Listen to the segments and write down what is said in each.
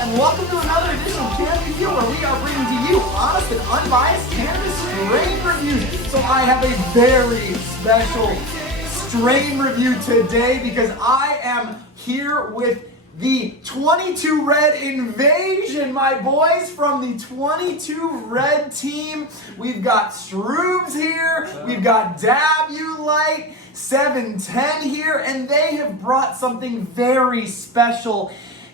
and welcome to another edition of Cannapedia, where we are bringing to you honest and unbiased cannabis strain reviews. So I have a very special strain review today because I am here with the 22 Red Invasion, my boys from the 22 Red team. We've got StrewBZ here, we've got Light 710 here, and they have brought something very special.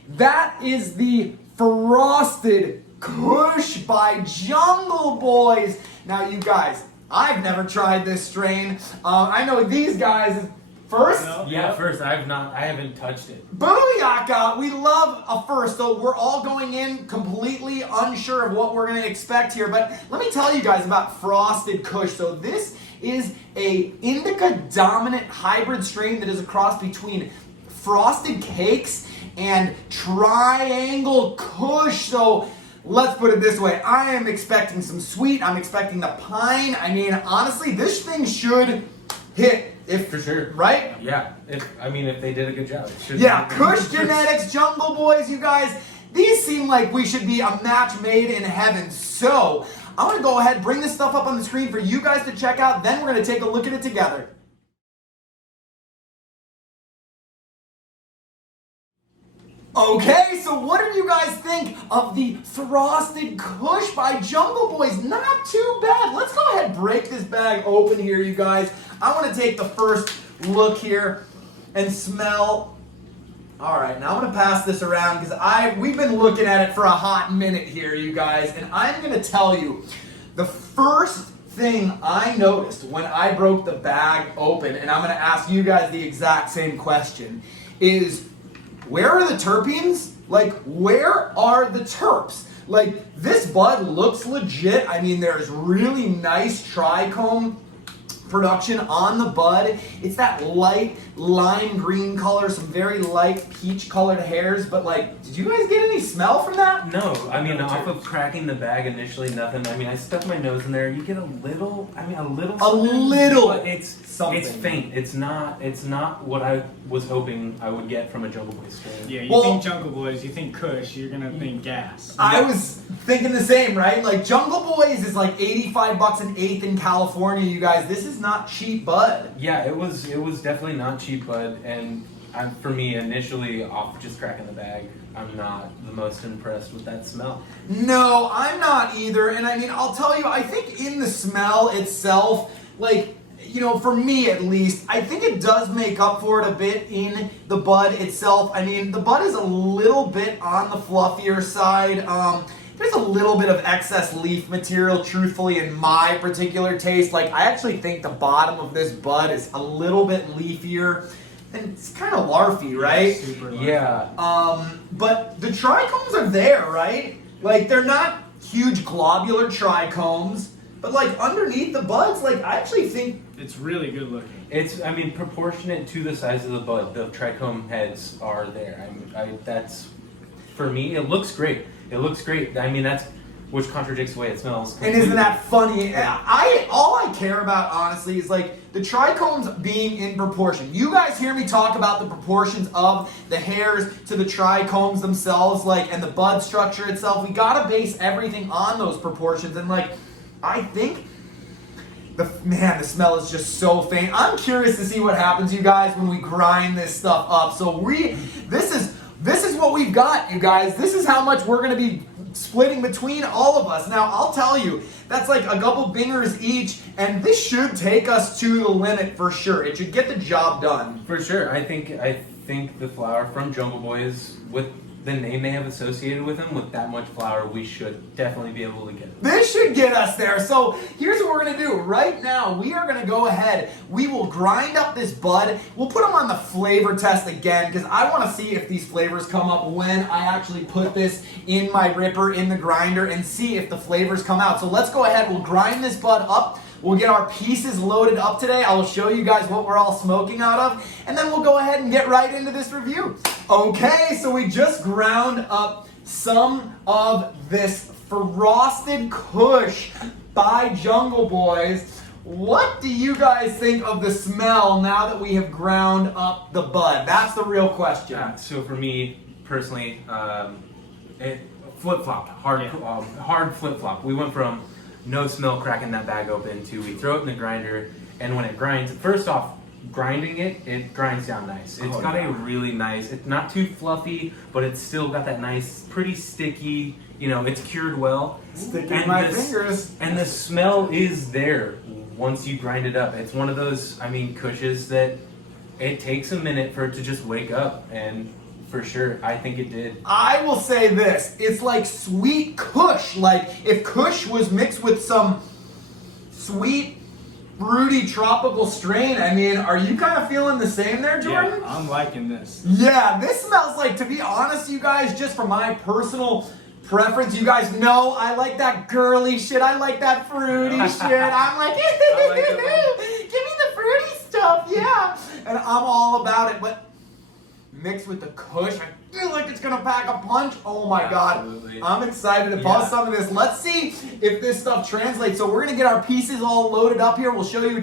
That is the Frosted Kush by Jungle Boys. Now, you guys, I've never tried this strain. I know these guys first. Yeah, first. I haven't touched it. Booyaka! We love a first, so we're all going in completely unsure of what we're going to expect here. But let me tell you guys about Frosted Kush. So this is a indica dominant hybrid strain that is a cross between frosted cakes and triangle kush. So let's put it this way. I am expecting some sweet. I'm expecting the pine. I mean, honestly, this thing should hit. If for sure, right? Yeah. If they did a good job. It should yeah, Kush Genetics, Jungle Boys, you guys. These seem like we should be a match made in heaven. So I'm gonna go ahead, bring this stuff up on the screen for you guys to check out. Then we're gonna take a look at it together. Okay, so what do you guys think of the Frosted Kush by Jungle Boys? Not too bad. Let's go ahead and break this bag open here, you guys. I want to take the first look here and smell. All right, now I'm going to pass this around because we've been looking at it for a hot minute here, you guys, and I'm going to tell you the first thing I noticed when I broke the bag open, and I'm going to ask you guys the exact same question, is where are the terpenes? Like, where are the terps? Like, this bud looks legit. I mean, there's really nice trichome production on the bud. It's that light lime green color, some very light peach colored hairs, but like, did you guys get any smell from that? No, I mean, off of cracking the bag initially, nothing. I mean, I stuck my nose in there. You get a little, but it's something. It's faint. It's not what I was hoping I would get from a Jungle Boy strain. Yeah, you think Jungle Boys, you think Kush, you're gonna think gas. I was thinking the same, right? Like, Jungle Boys is like $85 an eighth in California, you guys. This is not cheap bud. Yeah, it was definitely not cheap bud, and for me, initially, off just cracking the bag, I'm not the most impressed with that smell. No, I'm not either, and I mean, I'll tell you, I think in the smell itself, like, you know, for me at least, I think it does make up for it a bit in the bud itself. I mean, the bud is a little bit on the fluffier side. There's a little bit of excess leaf material, truthfully, in my particular taste. Like, I actually think the bottom of this bud is a little bit leafier, and it's kind of larfy, right? Yeah, super larfy. Yeah. But the trichomes are there, right? Like, they're not huge globular trichomes, but like underneath the buds, like, I actually think it's really good looking. It's, I mean, proportionate to the size of the bud. The trichome heads are there. That's, for me, it looks great. It looks great. I mean, which contradicts the way it smells completely. And isn't that funny? All I care about, honestly, is like the trichomes being in proportion. You guys hear me talk about the proportions of the hairs to the trichomes themselves, like, and the bud structure itself. We gotta base everything on those proportions, and like, I think the smell is just so faint. I'm curious to see what happens, you guys, when we grind this stuff up. So this is what we've got, you guys. This is how much we're gonna be splitting between all of us. Now, I'll tell you, that's like a couple bingers each, and this should take us to the limit for sure. It should get the job done. For sure. I think the flower from Jungle Boys, with the name they have associated with them, with that much flour, we should definitely be able to get it. This should get us there. So here's what we're gonna do. Right now, we are gonna go ahead. We will grind up this bud. We'll put them on the flavor test again, because I wanna see if these flavors come up when I actually put this in my ripper, in the grinder, and see if the flavors come out. So let's go ahead, we'll grind this bud up. We'll get our pieces loaded up today. I will show you guys what we're all smoking out of, and then we'll go ahead and get right into this review. Okay, so we just ground up some of this Frosted Kush by Jungle Boys. What do you guys think of the smell now that we have ground up the bud? That's the real question. So for me, personally, it flip flop, hard, Yeah. hard flip flop. We went from no smell cracking that bag open to we throw it in the grinder, and when it grinds, first off, grinding it grinds down nice. It's got a really nice. It's not too fluffy, but it's still got that nice, pretty sticky. You know, it's cured well. Sticking my fingers. And the smell is there once you grind it up. It's one of those, I mean, Kushes that it takes a minute for it to just wake up, and for sure, I think it did. I will say this, it's like sweet Kush. Like if Kush was mixed with some sweet, fruity, tropical strain, I mean, are you kind of feeling the same there, Jordan? Yeah, I'm liking this. Yeah, this smells like, to be honest, you guys, just from my personal preference, you guys know I like that girly shit. I like that fruity shit. I'm like, give me the fruity stuff, yeah. And I'm all about it, but mixed with the Kush, I feel like it's gonna pack a punch. Oh my Absolutely. God. I'm excited to bust some of this. Let's see if this stuff translates. So we're gonna get our pieces all loaded up here. We'll show you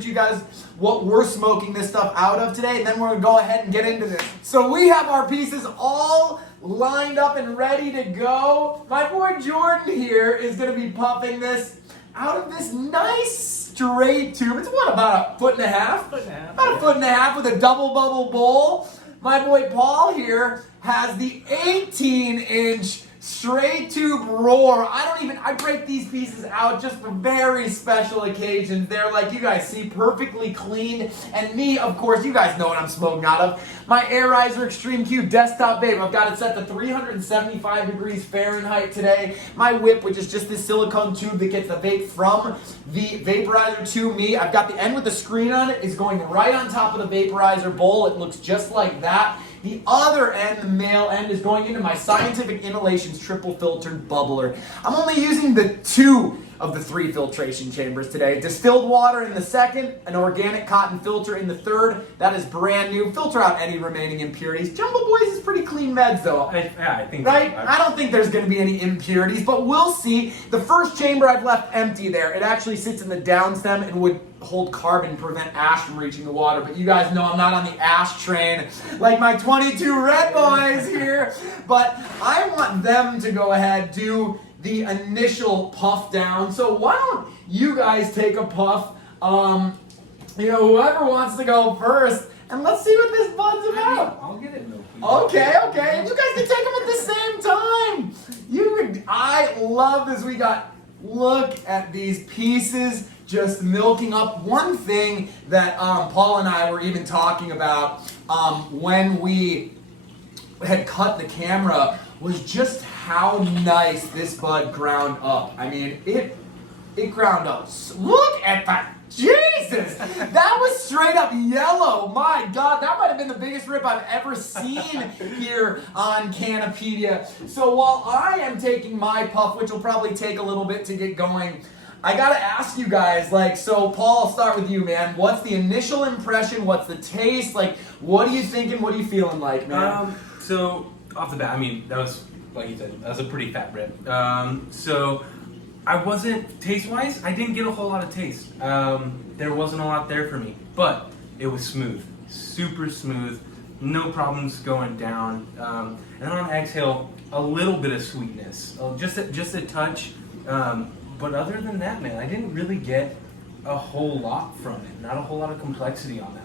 what we're smoking this stuff out of today, and then we're gonna go ahead and get into this. So we have our pieces all lined up and ready to go. My boy Jordan here is gonna be puffing this out of this nice straight tube. It's what, about a foot and a half? About a foot and a half with a double bubble bowl. My boy Paul here has the 18-inch straight tube roar. I break these pieces out just for very special occasions. They're like, you guys see, perfectly clean. And me, of course, you guys know what I'm smoking out of. My Airizer Extreme Q desktop vape. I've got it set to 375 degrees Fahrenheit today. My whip, which is just this silicone tube that gets the vape from the vaporizer to me. I've got the end with the screen on it, is going right on top of the vaporizer bowl. It looks just like that. The other end, the male end, is going into my Scientific Inhalations triple filtered bubbler. I'm only using the 2 of the 3 filtration chambers today. Distilled water in the second, an organic cotton filter in the third. That is brand new. Filter out any remaining impurities. Jumbo Boys is pretty clean meds though. I think right? so. I don't think there's going to be any impurities, but we'll see. The first chamber I've left empty there. It actually sits in the downstem and would hold carbon, prevent ash from reaching the water. But you guys know I'm not on the ash train like my 22 Red Boys here. But I want them to go ahead, do the initial puff down. So why don't you guys take a puff? Whoever wants to go first, and let's see what this bud's about. I'll get it, Milky. Okay. And you guys can take them at the same time. I love this. Look at these pieces just milking up. One thing that Paul and I were even talking about when we had cut the camera was just how nice this bud ground up. I mean, it ground up. Look at that. Jesus! That was straight up yellow. My God, that might have been the biggest rip I've ever seen here on Cannapedia. So while I am taking my puff, which will probably take a little bit to get going, I gotta ask you guys, so Paul, I'll start with you, man. What's the initial impression? What's the taste? What are you thinking? What are you feeling like, man? So, off the bat, I mean, that was, like you said, that was a pretty fat rip. So, I wasn't, taste-wise, I didn't get a whole lot of taste. There wasn't a lot there for me, but it was smooth. Super smooth. No problems going down. And then on exhale, a little bit of sweetness. Just a touch. But other than that, man, I didn't really get a whole lot from it. Not a whole lot of complexity on that.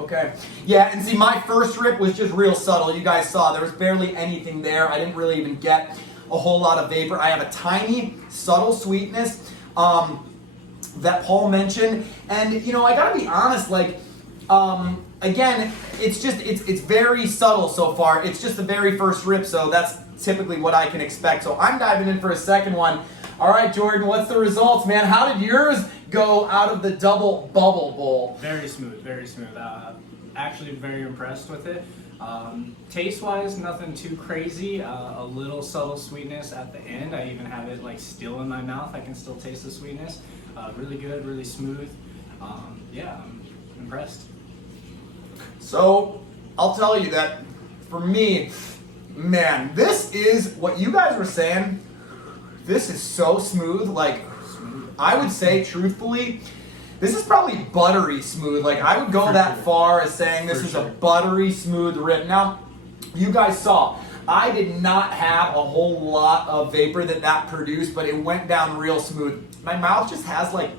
Okay. Yeah, and see, my first rip was just real subtle. You guys saw there was barely anything there. I didn't really even get a whole lot of vapor. I have a tiny, subtle sweetness that Paul mentioned. And, I gotta be honest, again, it's very subtle so far. It's just the very first rip, so that's typically what I can expect. So I'm diving in for a second one. All right, Jordan, what's the results, man? How did yours go out of the double bubble bowl? Very smooth, very smooth. Actually very impressed with it. Taste-wise, nothing too crazy. A little subtle sweetness at the end. I even have it still in my mouth. I can still taste the sweetness. Really good, really smooth. Yeah, I'm impressed. So, I'll tell you that for me, man, this is what you guys were saying. This is so smooth. I would say, truthfully, this is probably buttery smooth. I would go that far as saying this is a buttery smooth rip. Now, you guys saw, I did not have a whole lot of vapor that produced, but it went down real smooth. My mouth just has like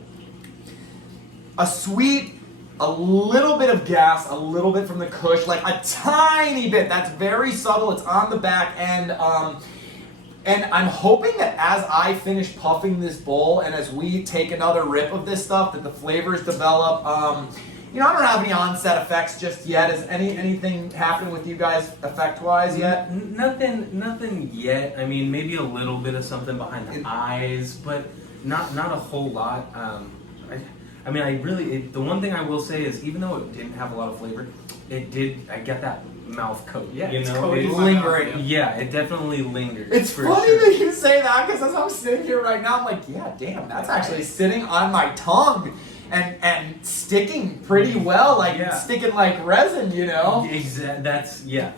a sweet, a little bit of gas, a little bit from the Kush, like a tiny bit. That's very subtle. It's on the back end. And I'm hoping that as I finish puffing this bowl and as we take another rip of this stuff, that the flavors develop. You know, I don't have any onset effects just yet. Is anything happening with you guys effect-wise yet? Nothing yet. I mean, maybe a little bit of something behind the eyes, but not a whole lot. I mean, the one thing I will say is, even though it didn't have a lot of flavor, I get that mouth coat. Yeah, you it's know, coating it's my mouth, lingering. Yeah, it definitely lingers. It's for funny sure. that you say that, because as I'm sitting here right now, I'm like, yeah, damn, that's actually sitting on my tongue and sticking pretty well, like sticking like resin, you know? Exactly.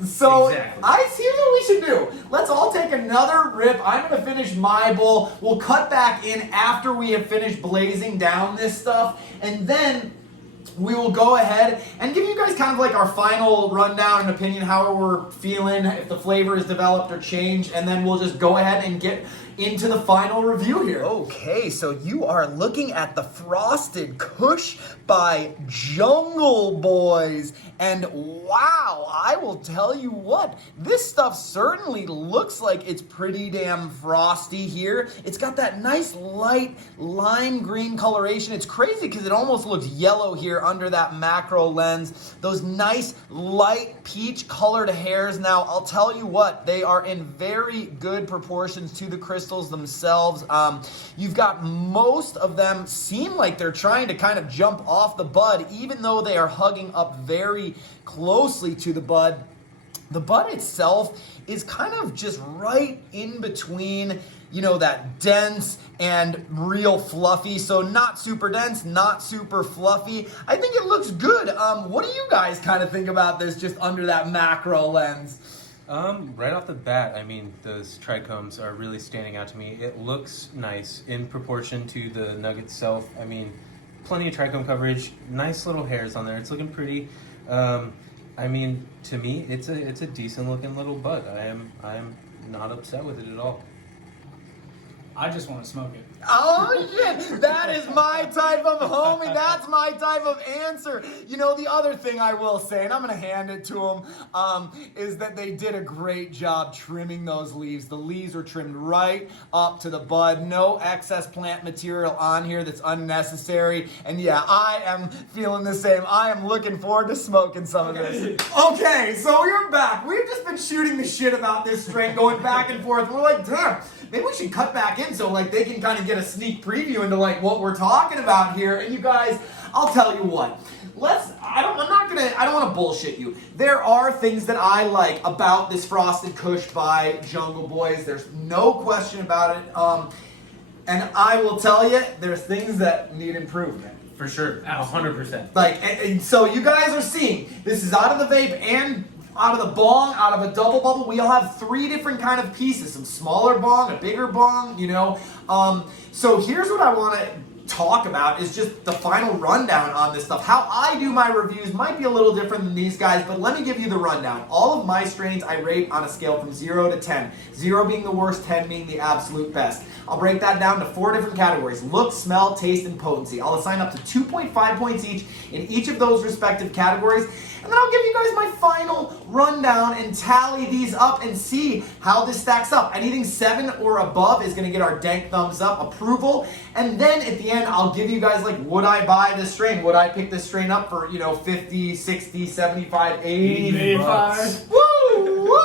So exactly. here's what we should do. Let's all take another rip. I'm gonna finish my bowl. We'll cut back in after we have finished blazing down this stuff, and then we will go ahead and give you guys kind of like our final rundown and opinion, how we're feeling, if the flavor is developed or changed, and then we'll just go ahead and get into the final review here. Okay, so you are looking at the Frosted Kush by Jungle Boys. And wow, I will tell you what, this stuff certainly looks like it's pretty damn frosty here. It's got that nice light lime green coloration. It's crazy because it almost looks yellow here under that macro lens. Those nice light peach colored hairs. Now, I'll tell you what, they are in very good proportions to the crystals themselves. You've got most of them seem like they're trying to kind of jump off the bud, even though they are hugging up very closely to the bud. The bud itself is kind of just right in between, you know, that dense and real fluffy. So not super dense, not super fluffy. I think it looks good. What do you guys kind of think about this just under that macro lens? Right off the bat, I mean, those trichomes are really standing out to me. It looks nice in proportion to the nug itself. I mean, plenty of trichome coverage, nice little hairs on there. It's looking pretty. I mean, to me, it's a decent looking little bud. I am not upset with it at all. I just want to smoke it. Oh shit, that is my type of homie. That's my type of answer. You know, the other thing I will say, and I'm gonna hand it to them, is that they did a great job trimming those leaves. The leaves were trimmed right up to the bud. No excess plant material on here that's unnecessary. And yeah, I am feeling the same. I am looking forward to smoking some of this. Okay, so we're back. We've just been shooting the shit about this strain, going back and forth. We're like, damn, maybe we should cut back in so like they can kind of get a sneak preview into like what we're talking about here. And you guys, I'll tell you what. I don't want to bullshit you. There are things that I like about this Frosted Kush by Jungle Boys. There's no question about it. And I will tell you, there's things that need improvement. For sure, 100%. Like, and so you guys are seeing, this is out of the vape and out of the bong, out of a double bubble. We all have 3 different kind of pieces. Some smaller bong, a bigger bong, you know. So here's what I want to talk about is just the final rundown on this stuff. How I do my reviews might be a little different than these guys, but let me give you the rundown. All of my strains I rate on a scale from 0 to 10. 0 being the worst, 10 being the absolute best. I'll break that down to 4 different categories: look, smell, taste, and potency. I'll assign up to 2.5 points each in each of those respective categories. And then I'll give you guys my final rundown and tally these up and see how this stacks up. Anything 7 or above is going to get our Dank thumbs up approval. And then at the end, I'll give you guys like, would I buy this strain? Would I pick this strain up for, 50, 60, 75, 80? 85. Woo, woo, woo.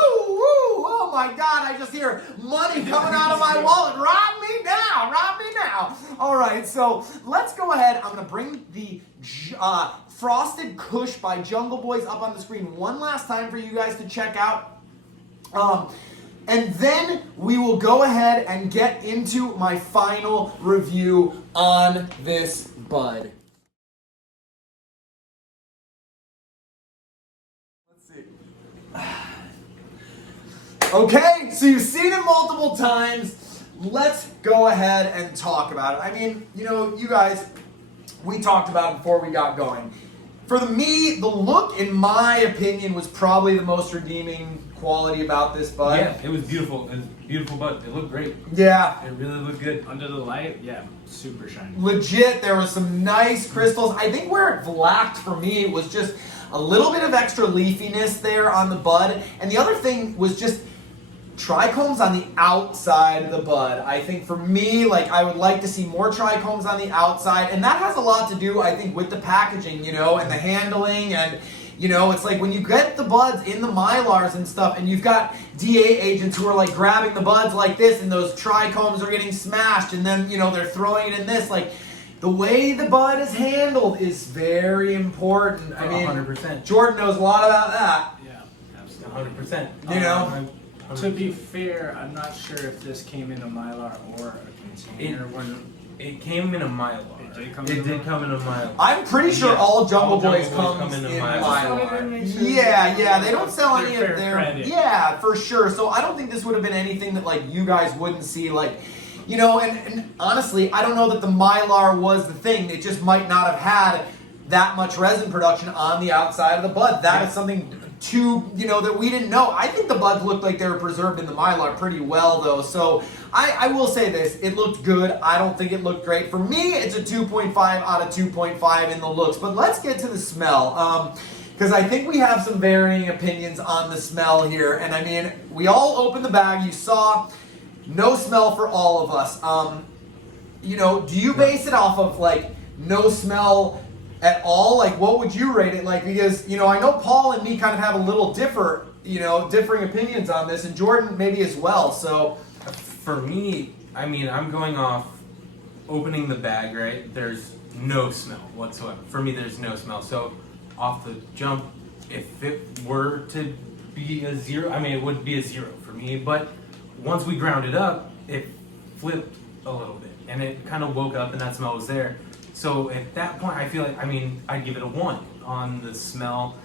Oh my God, I just hear money coming out of my wallet. Rob me now, rob me now. All right, so let's go ahead. I'm going to bring the Frosted Kush by Jungle Boys up on the screen one last time for you guys to check out. And then we will go ahead and get into my final review on this bud. Let's see. Okay, so you've seen it multiple times. Let's go ahead and talk about it. I mean, you guys, we talked about it before we got going. For me, the look, in my opinion, was probably the most redeeming quality about this bud. Yeah, it was beautiful. It was a beautiful bud. It looked great. Yeah. It really looked good. Under the light, yeah, super shiny. Legit, there was some nice crystals. I think where it lacked for me was just a little bit of extra leafiness there on the bud. And the other thing was just trichomes on the outside of the bud. I think for me, like, I would like to see more trichomes on the outside, and that has a lot to do, I think, with the packaging, you know, and the handling, and you know, it's like when you get the buds in the Mylars and stuff, and you've got DA agents who are like grabbing the buds like this, and those trichomes are getting smashed, and then, you know, they're throwing it in this, like, the way the bud is handled is very important. I mean, 100%. Jordan knows a lot about that. Yeah, absolutely. 100%. You know? To be fair, I'm not sure if this came in a Mylar or a container. It came in a Mylar. It did come in a Mylar. I'm pretty sure Yeah, all Jumbo all Jumbo Boys Boys comes come in in a Mylar. Mylar. Yeah, they don't sell any Fair of their. credit. Yeah, for sure. So I don't think this would have been anything that like you guys wouldn't see, like, you know. And honestly, I don't know that the Mylar was the thing. It just might not have had that much resin production on the outside of the bud. That is something too, you know, that we didn't know. I think the buds looked like they were preserved in the Mylar pretty well, though. So I will say this: it looked good. I don't think it looked great. For me, it's a 2.5 out of 2.5 in the looks. But let's get to the smell, because I think we have some varying opinions on the smell here. And I mean, we all opened the bag. You saw no smell for all of us. You know, do you base it off of like no smell at all? Like, what would you rate it like? Because, you know, I know Paul and me kind of have a little differing opinions on this, and Jordan maybe as well. So For me, I mean, I'm going off opening the bag, right? There's no smell whatsoever. For me, there's no smell. So off the jump, if it were to be a 0, I mean, it would be a 0 for me. But once we ground it up, it flipped a little bit, and it kind of woke up, and that smell was there. So at that point, I feel like, I mean, I'd give it a 1 on the smell.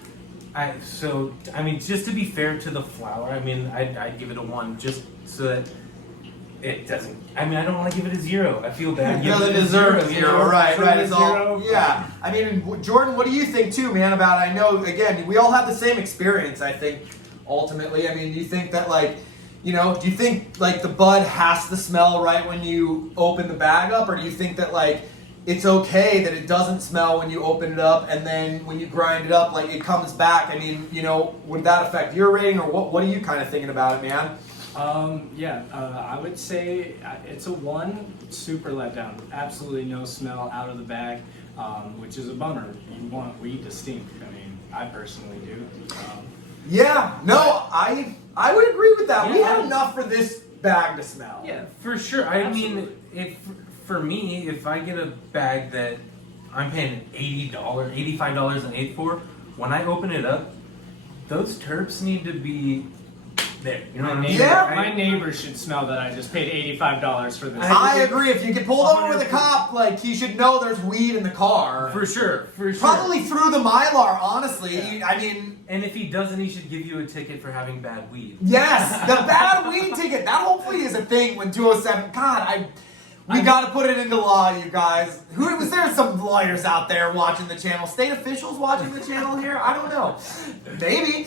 Just to be fair to the flower, I mean, I'd give it a 1 just so that it doesn't. I mean, I don't want to give it a 0. I feel bad. it doesn't deserve a 0, right? It's all, 0. yeah. I mean, Jordan, what do you think too, man? About, I know, again, we all have the same experience. I think ultimately, I mean, do you think that, like, you know, do you think like the bud has to smell right when you open the bag up, or do you think that like it's okay that it doesn't smell when you open it up, and then when you grind it up, like, it comes back? I mean, you know, would that affect your rating, or what are you kind of thinking about it, man? I would say it's a 1. Super let down. Absolutely no smell out of the bag, which is a bummer. You want weed to stink. I mean, I personally do. Yeah, no, I would agree with that. We Yeah. had enough for this bag to smell. Yeah, for sure. I Absolutely. mean, for me, if I get a bag that I'm paying $80, $85 an eighth for, when I open it up, those terps need to be there. You know what I mean? Yeah. My neighbor should smell that I just paid $85 for this. I agree. If you get pulled over with a cop, like, he should know there's weed in the car. For sure. Probably through the Mylar, honestly. Yeah. I mean, And if he doesn't, he should give you a ticket for having bad weed. yes, the bad weed ticket. That hopefully is a thing when 207. God, we got to put it into law, you guys. Who was there? Some lawyers out there watching the channel. State officials watching the channel here? I don't know. Maybe.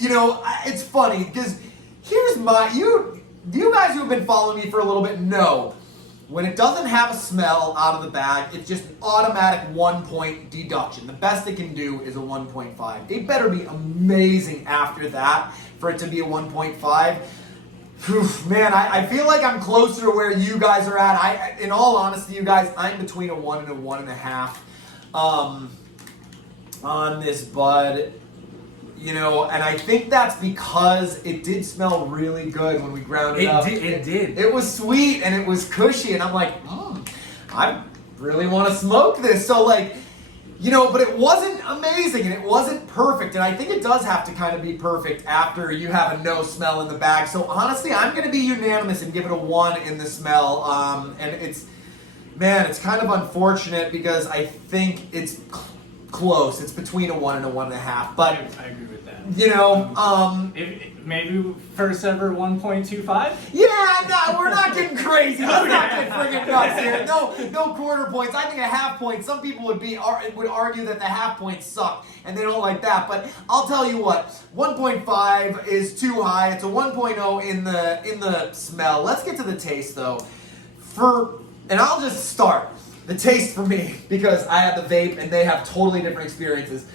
You know, it's funny because here's you guys who have been following me for a little bit know when it doesn't have a smell out of the bag, it's just an automatic 1-point deduction. The best it can do is a 1.5. It better be amazing after that for it to be a 1.5. Man, I feel like I'm closer to where you guys are at. In all honesty, you guys, I'm between a 1 and a 1.5 on this bud. You know, and I think that's because it did smell really good when we ground it up. It did. It was sweet and it was cushy, and I'm like, I really want to smoke this. So, like, you know, but it wasn't amazing and it wasn't perfect, and I think it does have to kind of be perfect after you have a no smell in the bag. So honestly, I'm going to be unanimous and give it a 1 in the smell. And it's kind of unfortunate because I think it's close. It's between a 1 and a 1.5. But I agree with that. you know, Maybe first ever 1.25. yeah, no, we're not getting crazy. Let's not get friggin' nuts here. No quarter points. I think a half point. Some people would argue that the half points suck, and they don't like that. But I'll tell you what, 1.5 is too high. It's a 1.0 in the smell. Let's get to the taste though. And I'll just start the taste for me because I have the vape and they have totally different experiences.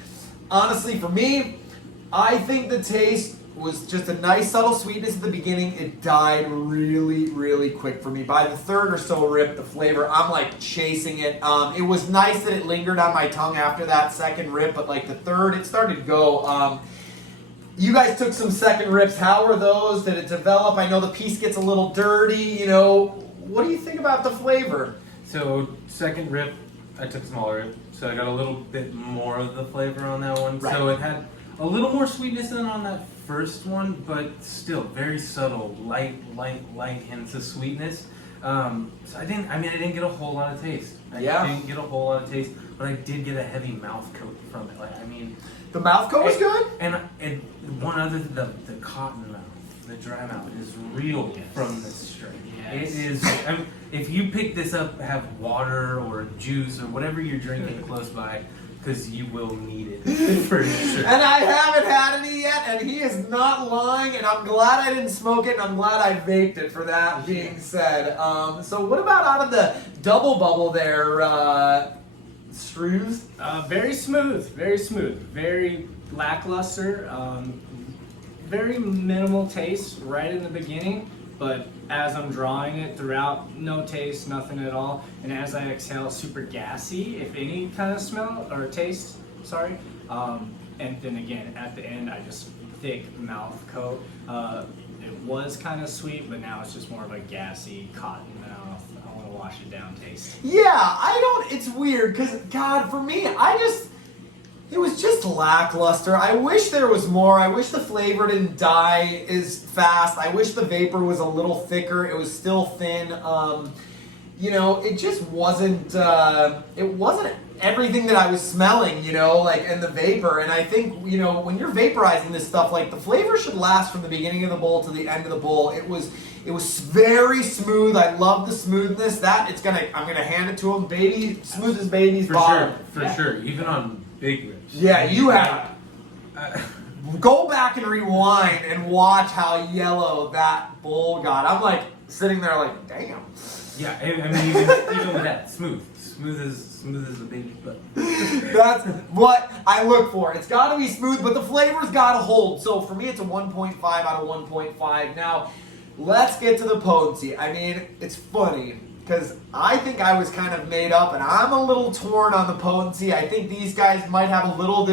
Honestly, for me, I think the taste was just a nice subtle sweetness at the beginning. It died really, really quick for me. By the third or so rip, the flavor, I'm like chasing it. It was nice that it lingered on my tongue after that second rip, but like the third, it started to go. You guys took some second rips. How were those? Did it develop? I know the piece gets a little dirty, you know. What do you think about the flavor? So second rip, I took smaller rip, so I got a little bit more of the flavor on that one. Right. So it had a little more sweetness than on that first one, but still very subtle, light hints of sweetness. So I didn't get a whole lot of taste. I didn't get a whole lot of taste, but I did get a heavy mouth coat from it. The mouth coat was good? And one other, the cotton mouth, the dry mouth is real from this strain. Yes. It is. If you pick this up, have water or juice or whatever you're drinking close by, because you will need it for sure. And I haven't had any yet, and he is not lying, and I'm glad I didn't smoke it, and I'm glad I vaped it for that being said. So what about out of the double bubble there, Strews? Very smooth, very lackluster, very minimal taste right in the beginning, but as I'm drawing it throughout, no taste, nothing at all, and as I exhale, super gassy, if any kind of smell or taste, sorry, and then again, at the end, I just thick mouth coat. It was kind of sweet, but now it's just more of a gassy cotton mouth. I want to wash it down taste. Yeah, it's weird, because, God, for me, it was just lackluster. I wish there was more. I wish the flavor didn't die as fast. I wish the vapor was a little thicker. It was still thin. It just wasn't, it wasn't everything that I was smelling, and the vapor. And I think, when you're vaporizing this stuff, the flavor should last from the beginning of the bowl to the end of the bowl. It was very smooth. I love the smoothness. I'm gonna hand it to him. Baby, smooth as baby's bottom. For sure. Even on big rips. Yeah, you have. Go back and rewind and watch how yellow that bowl got. I'm sitting there damn. Yeah, even with that, smooth as a baby butt. That's what I look for. It's got to be smooth, but the flavor's got to hold. So for me, it's a 1.5 out of 1.5. Now, let's get to the potency. It's funny because I think I was kind of made up, and I'm a little torn on the potency. I think these guys might have a little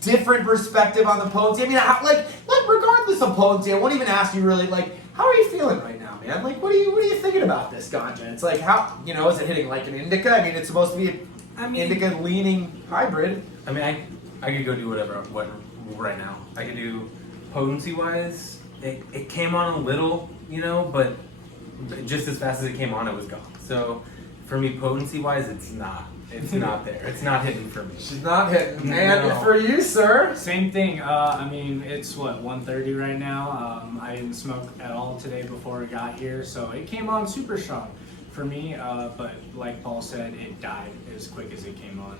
different perspective on the potency. Regardless of potency, I won't even ask you really, how are you feeling right now, man? What are you thinking about this ganja? It's how, is it hitting like an indica? It's supposed to be an indica-leaning hybrid. I could go do whatever right now. I could do potency-wise. It came on a little, but just as fast as it came on, it was gone. So for me, potency-wise, it's not there. It's not hitting for me. She's not hitting. And No. for you, sir? Same thing. It's 1:30 right now. I didn't smoke at all today before we got here, so it came on super strong for me. But like Paul said, it died as quick as it came on.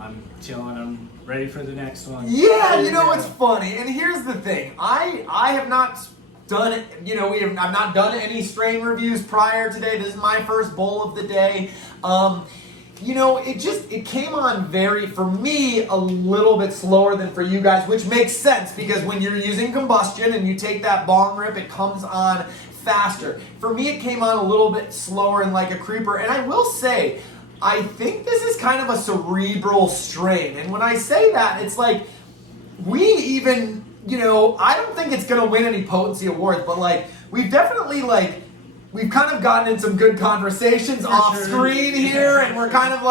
I'm chilling. I'm ready for the next one. Yeah, it's funny. And here's the thing. I have not done it. I've not done any strain reviews prior today. This is my first bowl of the day. It came on for me, a little bit slower than for you guys, which makes sense because when you're using combustion and you take that bong rip, it comes on faster. For me, it came on a little bit slower and like a creeper. And I will say, I think this is kind of a cerebral strain. And when I say that, it's we even, I don't think it's going to win any potency awards, but we've definitely we've kind of gotten in some good conversations off screen here, and we're kind of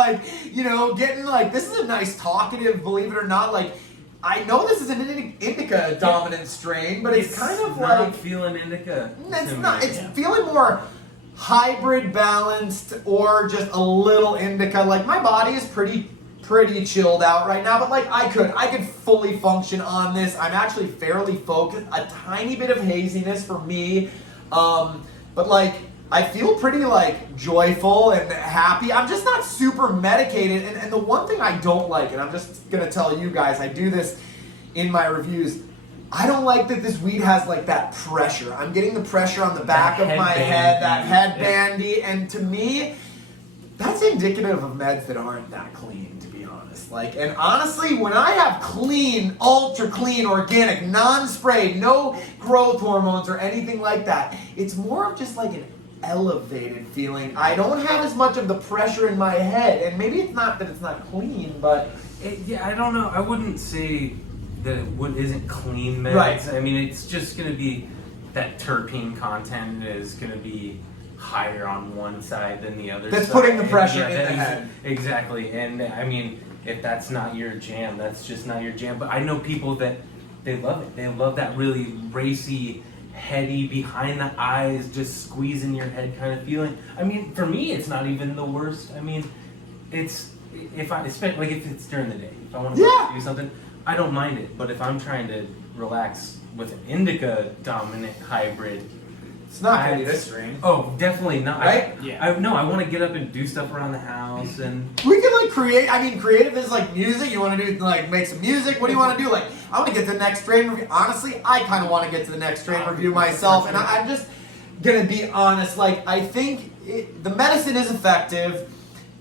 getting this is a nice talkative, believe it or not. I know this is an indica dominant strain, but it's kind of not feeling indica. It's not. It's feeling more hybrid balanced or just a little indica. My body is pretty pretty chilled out right now, but like I could fully function on this. I'm actually fairly focused, a tiny bit of haziness for me, but like I feel pretty like joyful and happy. I'm just not super medicated, and the one thing I don't like, and I'm just gonna tell you guys, I do this in my reviews, I don't like that this weed has like that pressure. I'm getting the pressure on the back of my head, that headbandy, and to me, that's indicative of meds that aren't that clean, to be honest. Like, and honestly, when I have clean, ultra clean, organic, non-sprayed, no growth hormones or anything like that, it's more of just like an elevated feeling. I don't have as much of the pressure in my head, and maybe it's not that it's not clean, but I don't know. I wouldn't say that what isn't clean meds. Right. I mean, it's just going to be that terpene content is going to be higher on one side than the other. That's side. putting the pressure And, in the head. Exactly. And I mean, if that's not your jam, that's just not your jam. But I know people that they love it. They love that really racy, heady, behind the eyes, just squeezing your head kind of feeling. I mean, for me, it's not even the worst. I mean, it's if it's during the day, if I want to do something, I don't mind it. But if I'm trying to relax with an indica dominant hybrid, it's not gonna be this strain. Oh, definitely not. Right? I want to get up and do stuff around the house, and We can like create. I mean, creative is like music. You want to do like make some music. What do you want to do? Like, I want to get to the next strain review. Honestly, I kind of want to get to the next strain review myself, and I'm just gonna be honest. Like, I think the medicine is effective,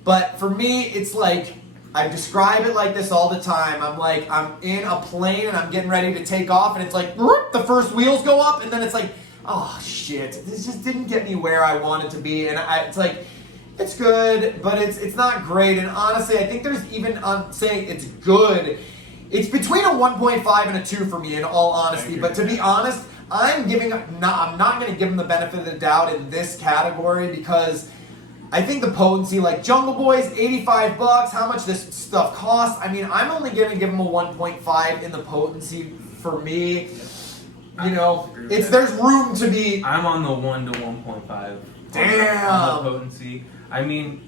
but for me, it's like I describe it like this all the time. I'm in a plane and I'm getting ready to take off, and it's like the first wheels go up, and then it's like, oh shit, this just didn't get me where I wanted to be, and it's like, it's good, but it's not great. And honestly, I think there's even saying it's good. It's between a 1.5 and a 2 for me, in all honesty. But to be honest, I'm not going to give them the benefit of the doubt in this category, because I think the potency, like Jungle Boys, $85. How much this stuff costs? I mean, I'm only going to give them a 1.5 in the potency for me. You know, there's room to be. I'm on the 1 to 1.5. Damn. On the potency. I mean,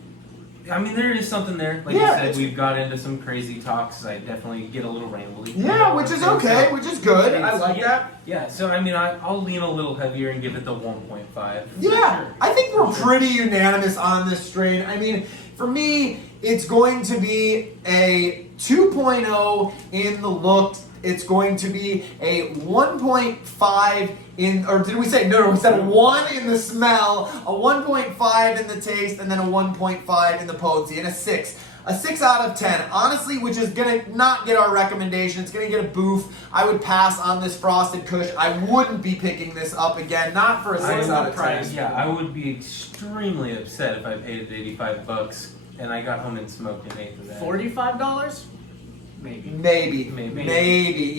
there is something there. Like you said, we've got into some crazy talks. I definitely get a little rambly. Yeah, which is okay, which is good. I like that. Yeah, so I mean, I'll lean a little heavier and give it the 1.5. Yeah, sure. I think we're pretty unanimous on this strain. I mean, for me, it's going to be a 2.0 in the look. It's going to be a 1.5 in, or did we say, no, we said a 1 in the smell, a 1.5 in the taste, and then a 1.5 in the potency, and a 6. A 6 out of 10, honestly, which is going to not get our recommendation. It's going to get a boof. I would pass on this Frosted Kush. I wouldn't be picking this up again, not for a 6 out of 10. Yeah, I would be extremely upset if I paid it $85 and I got home and smoked an eighth of that. $45? Maybe.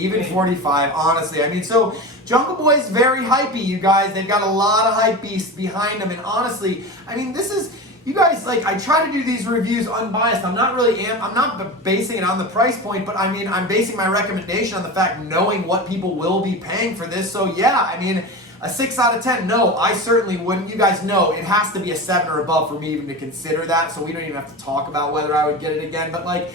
Even 45, honestly. I mean, so Jungle Boy's very hypey, you guys. They've got a lot of hype beasts behind them, and honestly, I mean, this is, you guys, like, I try to do these reviews unbiased. I'm not basing it on the price point, but I mean, I'm basing my recommendation on the fact knowing what people will be paying for this. So yeah, I mean, a 6 out of 10, no, I certainly wouldn't. You guys know it has to be a 7 or above for me even to consider that, so we don't even have to talk about whether I would get it again, but like,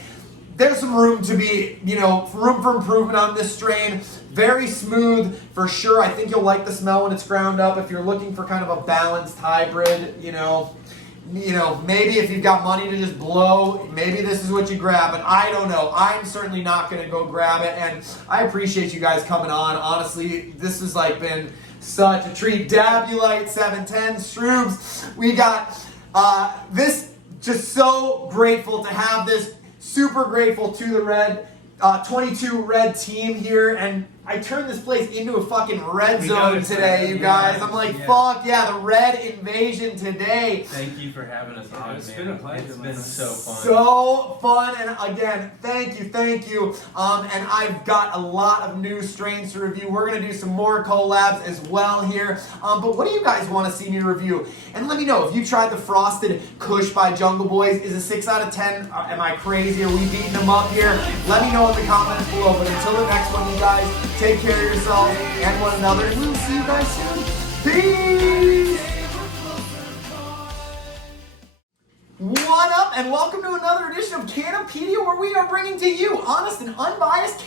there's some room to be, room for improvement on this strain. Very smooth, for sure. I think you'll like the smell when it's ground up. If you're looking for kind of a balanced hybrid, maybe if you've got money to just blow, maybe this is what you grab. But I don't know. I'm certainly not going to go grab it. And I appreciate you guys coming on. Honestly, this has like been such a treat. Dabulite 710, StrewBZ. We got this. Just so grateful to have this. Super grateful to the Red 22 Red team here, and I turned this place into a fucking red zone today, you guys. I'm like, fuck yeah, the Red invasion today. Thank you for having us on, It's been a pleasure. It's been so fun. So fun, and again, thank you. And I've got a lot of new strains to review. We're gonna do some more collabs as well here. But what do you guys want to see me review? And let me know if you tried the Frosted Kush by Jungle Boys. Is a 6 out of 10? Am I crazy? Are we beating them up here? Let me know in the comments below. But until the next one, you guys, take care of yourselves and one another, and we'll see you guys soon. Peace! What up, and welcome to another edition of Cannapedia, where we are bringing to you honest and unbiased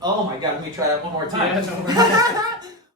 oh my god, let me try that one more time. Yeah, no worries.